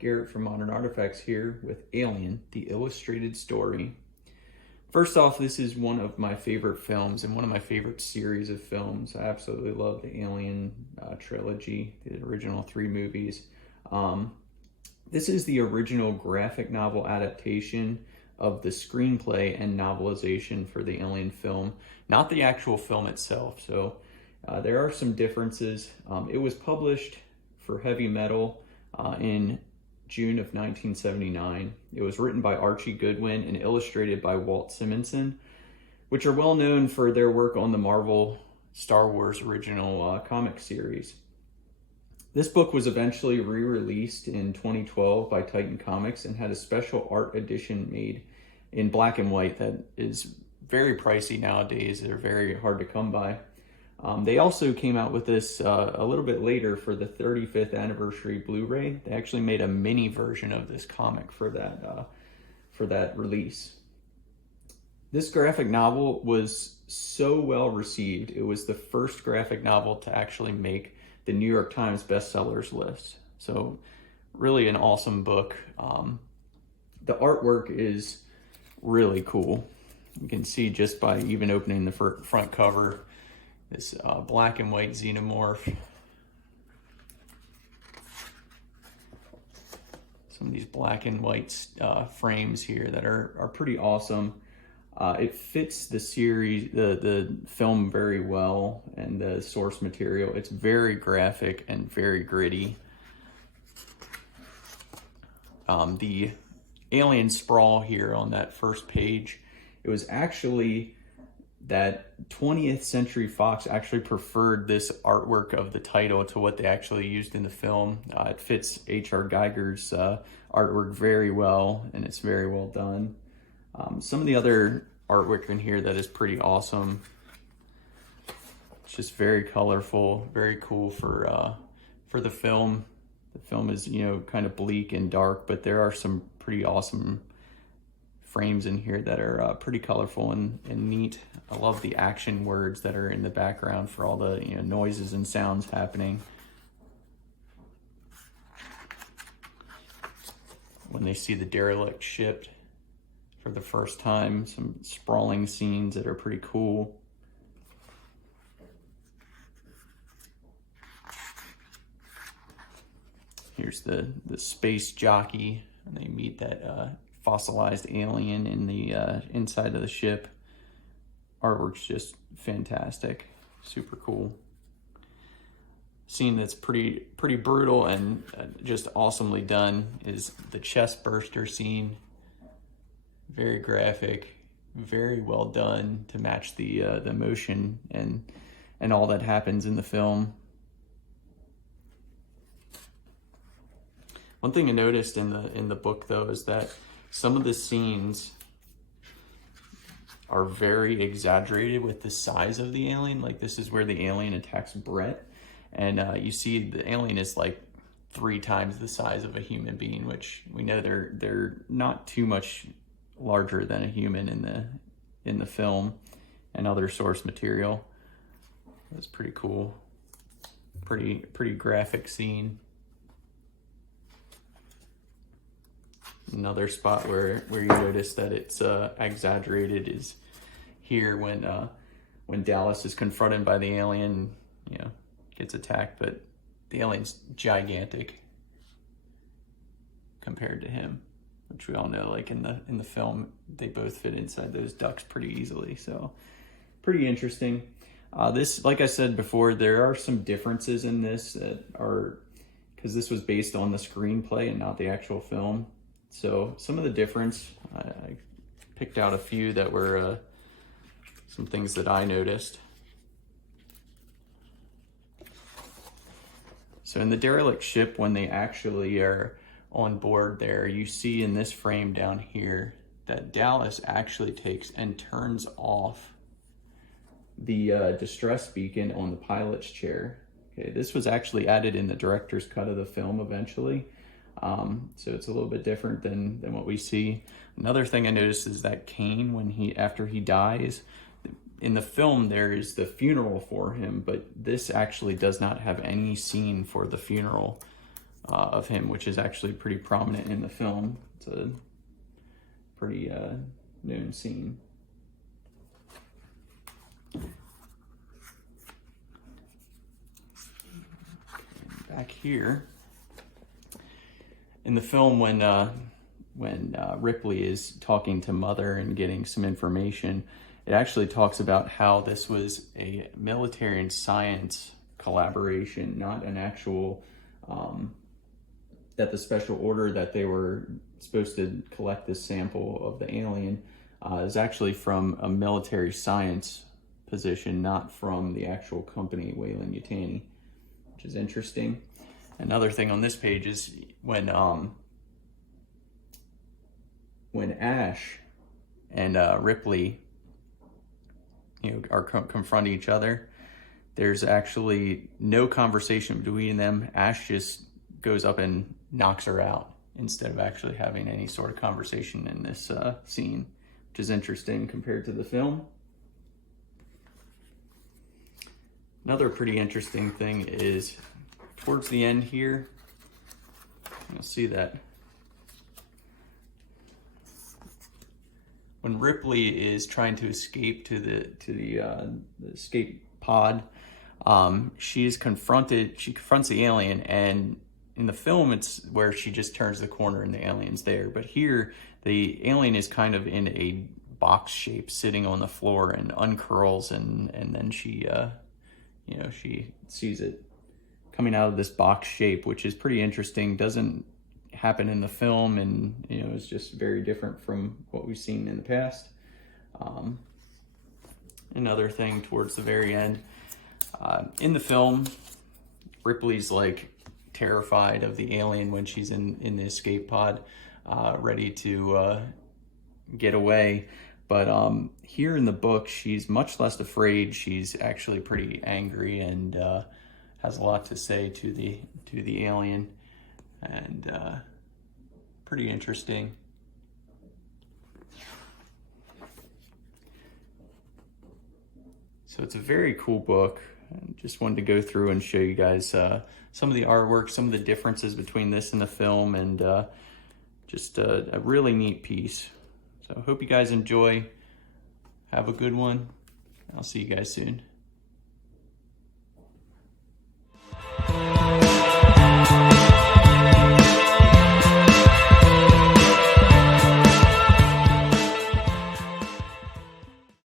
Garrett from Modern Artifacts here with Alien, the illustrated story. First off, this is one of my favorite films and one of my favorite series of films. I absolutely love the Alien trilogy, the original 3 movies. This is the original graphic novel adaptation of the screenplay and novelization for the Alien film, not the actual film itself. So there are some differences. It was published for Heavy Metal in June of 1979. It was written by Archie Goodwin and illustrated by Walt Simonson, which are well known for their work on the Marvel Star Wars original comic series. This book was eventually re-released in 2012 by Titan Comics and had a special art edition made in black and white that is very pricey nowadays. They're very hard to come by. They also came out with this a little bit later for the 35th anniversary Blu-ray. They actually made a mini version of this comic for that release. This graphic novel was so well received. It was the first graphic novel to actually make the New York Times bestsellers list. So really an awesome book. The artwork is really cool. You can see just by even opening the front cover, this black and white xenomorph. Some of these black and white frames here that are pretty awesome. It fits the series, the film very well, and the source material. It's very graphic and very gritty. The alien sprawl here on that first page, it was actually that 20th Century Fox actually preferred this artwork of the title to what they actually used in the film. It fits H.R. Geiger's artwork very well, and it's very well done. Some of the other artwork in here that is pretty awesome. It's just very colorful, very cool for the film. The film is, kind of bleak and dark, but there are some pretty awesome frames in here that are pretty colorful and neat. I love the action words that are in the background for all the noises and sounds happening. When they see the derelict ship for the first time, some sprawling scenes that are pretty cool. Here's the space jockey, and they meet that fossilized alien in the inside of the ship. Artwork's just fantastic, super cool. Scene that's pretty brutal and just awesomely done is the chest burster scene. Very graphic, very well done to match the motion and all that happens in the film. One thing I noticed in the book though is that some of the scenes are very exaggerated with the size of the alien. Like this is where the alien attacks Brett, and you see the alien is like 3 times the size of a human being, which we know they're not too much larger than a human in the film and other source material. That's pretty cool. Pretty graphic scene. Another spot where you notice that it's exaggerated is here when Dallas is confronted by the alien, gets attacked, but the alien's gigantic compared to him, which we all know, like in the film, they both fit inside those ducts pretty easily. So pretty interesting. This, like I said before, there are some differences in this that are, because this was based on the screenplay and not the actual film. So some of the difference, I picked out a few that were some things that I noticed. So in the derelict ship, when they actually are on board there, you see in this frame down here that Dallas actually takes and turns off the distress beacon on the pilot's chair. Okay, this was actually added in the director's cut of the film eventually. So it's a little bit different than what we see. Another thing I noticed is that Kane, after he dies, in the film there is the funeral for him, but this actually does not have any scene for the funeral. of him, which is actually pretty prominent in the film. It's a pretty known scene. Back here in the film, when Ripley is talking to Mother and getting some information, it actually talks about how this was a military and science collaboration, not an actual that the special order that they were supposed to collect this sample of the alien is actually from a military science position, not from the actual company, Weyland-Yutani, which is interesting. Another thing on this page is when Ash and Ripley, are confronting each other, there's actually no conversation between them. Ash just goes up and knocks her out instead of actually having any sort of conversation in this scene, which is interesting compared to the film. Another pretty interesting thing is towards the end here, you'll see that when Ripley is trying to escape to the escape pod, she confronts the alien, and in the film it's where she just turns the corner and the alien's there. But here the alien is kind of in a box shape sitting on the floor and uncurls, and then she she sees it coming out of this box shape, which is pretty interesting. Doesn't happen in the film, and it's just very different from what we've seen in the past. Another thing towards the very end, in the film, Ripley's like terrified of the alien when she's in the escape pod, ready to get away. But here in the book, she's much less afraid. She's actually pretty angry and has a lot to say to the alien, and pretty interesting. So it's a very cool book. I just wanted to go through and show you guys some of the artwork, some of the differences between this and the film, and just a really neat piece. So I hope you guys enjoy. Have a good one. I'll see you guys soon.